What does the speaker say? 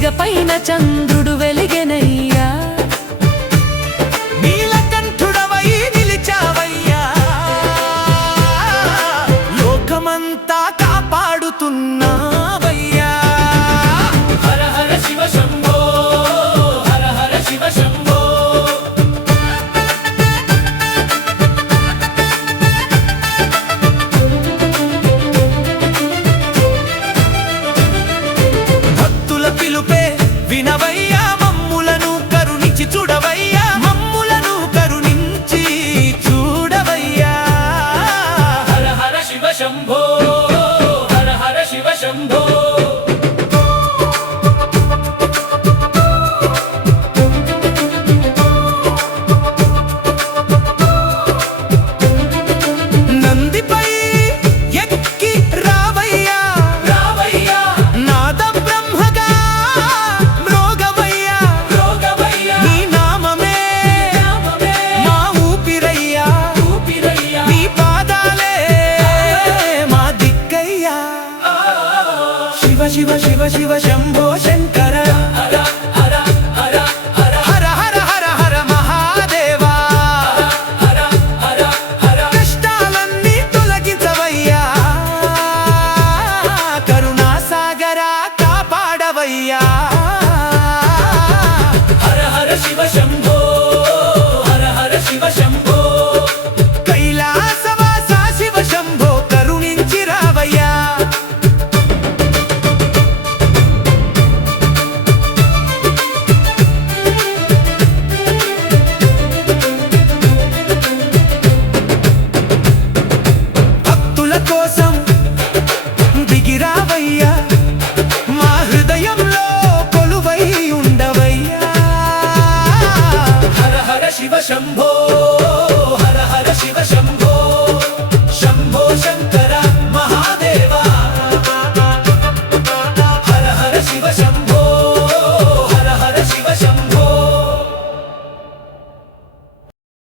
సిగపైన చంద్రుడు వెలిగెనయ్యా, నీలకంఠుడవై నిలిచావయ్యా, లోకమంతా కాపాడుతున్నావయ్యా. హర హర శివ శంభో, హర హర శివ శంభో. భక్తుల పిలుపే వినవయ్యా, మమ్ములను కరుణించి చూడవయ్యా, మమ్ములను కరుణించి చూడవయ్యా. హర హర శివ శంభో, హర హర శివ శంభో. నందిపై ఎక్కి రావయ్యా, రావయ్యా నాద బ్రహ్మగా మ్రోగవయ్యా, యోగవయ్యా నీ నామమే నామమే మా ఊపిరయ్యా, ఊపిరయ్యా. నీ పాదాలే మా దిక్కయ్యా. శివ శివ శివ శివ శంభో శంకర, హర హర హర హర హర హర హర హర మహాదేవా. హర హర హర. కష్టాలన్నీ తొలగించవయ్యా, కరుణాసాగరా కాపాడవయ్యా. హర హర శివ శంభో, హర హర శివ శంభో. కైలాసవాస శివ శంభో కరుణించి రావయ్యా. భక్తుల కోసం దిగిరావయ్యా, మా హృదయంలో కొలువై ఉండవయ్యా. హర హర శివ శంభో,